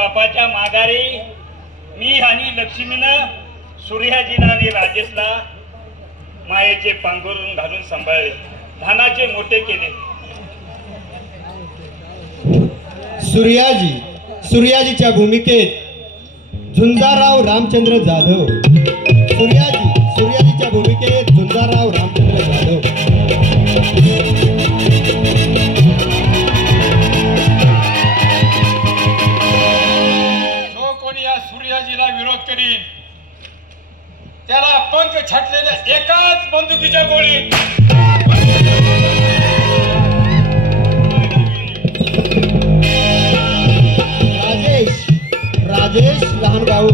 बापाच्या माघारी मी आणि लक्ष्मीनं सूर्याजीला आणि राजेशला मायेचे पांघरून घालून सांभाळले, धानाचे मोठे केले. सूर्याजीच्या भूमिकेत झुंजारराव रामचंद्र जाधव. सूर्याजीच्या भूमिकेत झुंजारराव रामचंद्र जाधव. जो कोणी या सूर्याजीला विरोध करीन त्याला पंख छाटलेल्या एकाच बंदुकीच्या गोळीत राजेश लहान भाऊ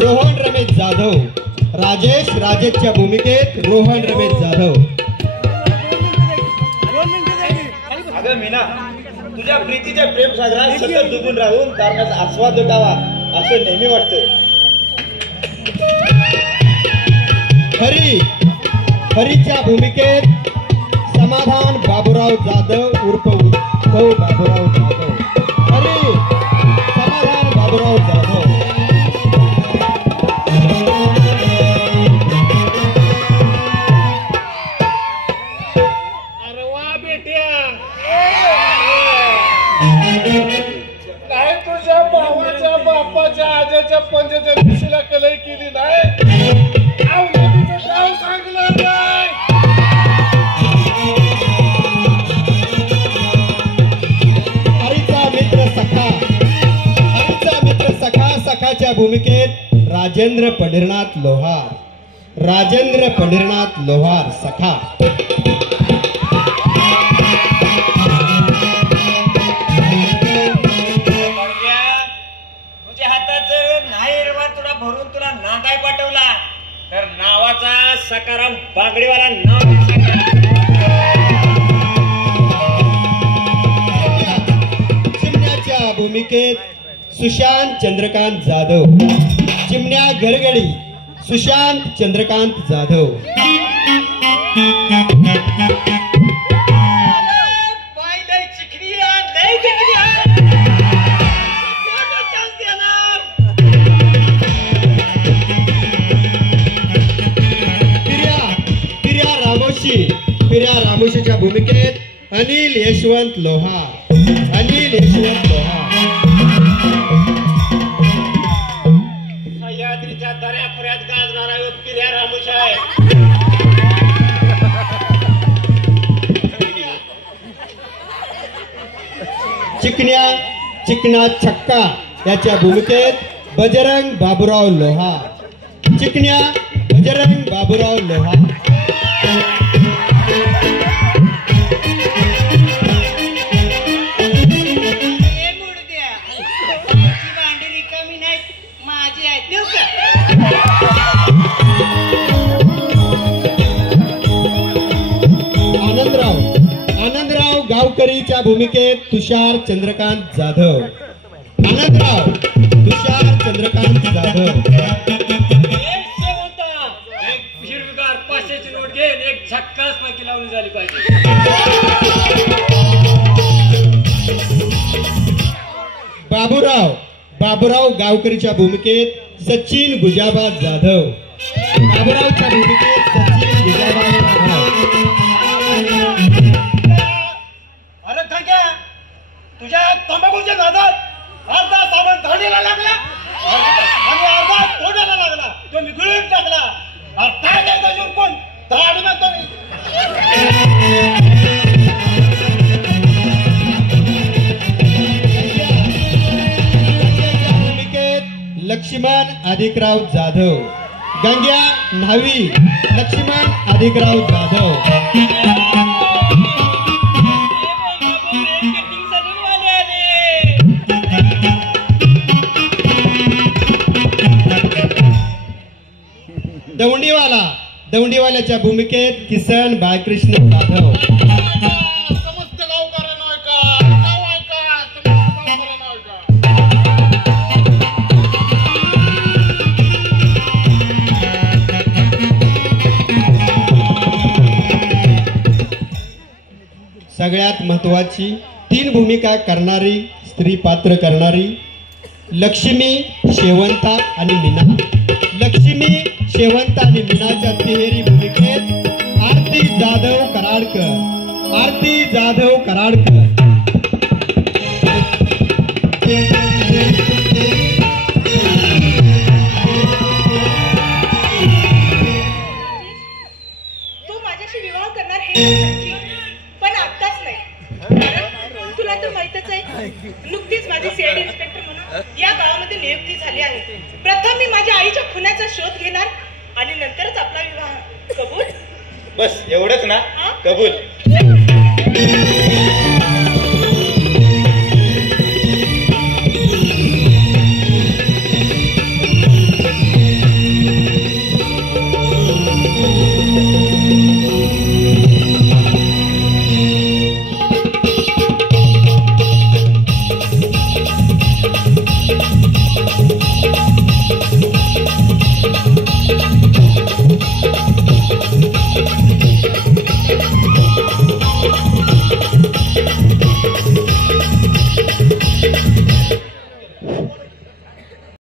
रोहन रमेश जाधव. राजेशच्या भूमिकेत रोहन रमेश जाधव. अगं मीना, तुझ्या प्रीतीच्या प्रेम सागरात सतत डुबून राहून तारणाचा आस्वाद लुटावा असं नेहमी वाटतं. हरीच्या भूमिकेत समाधान बाबूराव जाधव उर्फ उद्धव बाबूराव जाधव. समाधान बाबूराव जाधव. अरे वा बेट्या, काय तुझ्या भावाच्या बापाच्या आजाच्या पंजाच्या दिशेला कलई केली नाही? नाव सांगलं नाही. हरीचा मित्र सखाच्या भूमिकेत राजेंद्र पंढरीनाथ लोहार सखा. तुझ्या हातात नाही रवा तुला भरून तुला नांदाय पाठवला तर नावाचा सकाराम बागडीवाला नाव. चिमण्याच्या भूमिकेत सुशांत चंद्रकांत जाधव. चिमण्या घरगडी सुशांत चंद्रकांत जाधव. फिर्या रामोशीच्या भूमिकेत अनिल यशवंत लोहार. सह्याद्रीच्या दऱ्याखोऱ्यात गाजणारा फिर्या रामोशी आहे. चिकना छक्का याच्या भूमिकेत बजरंग बाबूराव लोहार. बजरंग बाबूराव लोहार. आनंदराव गावकरीच्या भूमिकेत तुषार चंद्रकांत जाधव. एक हिरवीगार 500ची नोट घेऊन एक झक्कास नक्की लावून झाली पाहिजे. बाबूराव गावकरीच्या भूमिकेत सचिन गुजाबाद जाधव. बाबूरावच्या भूमिकेत सचिन गुजाबाद जाधव. अरे काय तुझ्या तंबाखूच्या नादात अर्धा साबण धाडीला लागला आणि अर्धा तोंडाला लागला. तो मी गिळून टाकला. काय द्यायचा कोण धाड म्हणतो मी. लक्ष्मण अधिकराव जाधव. गंग्या न्हावी. लक्ष्मण अधिकराव जाधव. दौंडीवाल्याच्या भूमिकेत किसन बाळकृष्ण जाधव. सगळ्यात महत्वाची 3 भूमिका करणारी स्त्री पात्र करणारी लक्ष्मी, शेवंता आणि मीना. लक्ष्मी, शेवंता आणि मीनाच्या तिहेरी भूमिकेत आरती जाधव कराडकर. आरती जाधव कराडकर. तू माझ्याशी विवाह करणार हे नक्की, पण आत्ताच नाही. कारण तुला तर माहितच आहे, नुकतीच माझी सीआयडी इन्स्पेक्टर म्हणून या गावामध्ये नियुक्ती झाली आहे. प्रथम मी माझ्या आईच्या खुनाचा शोध घेणार आणि नंतरच आपला विवाह. कबूल? बस एवढंच ना? हा? कबूल.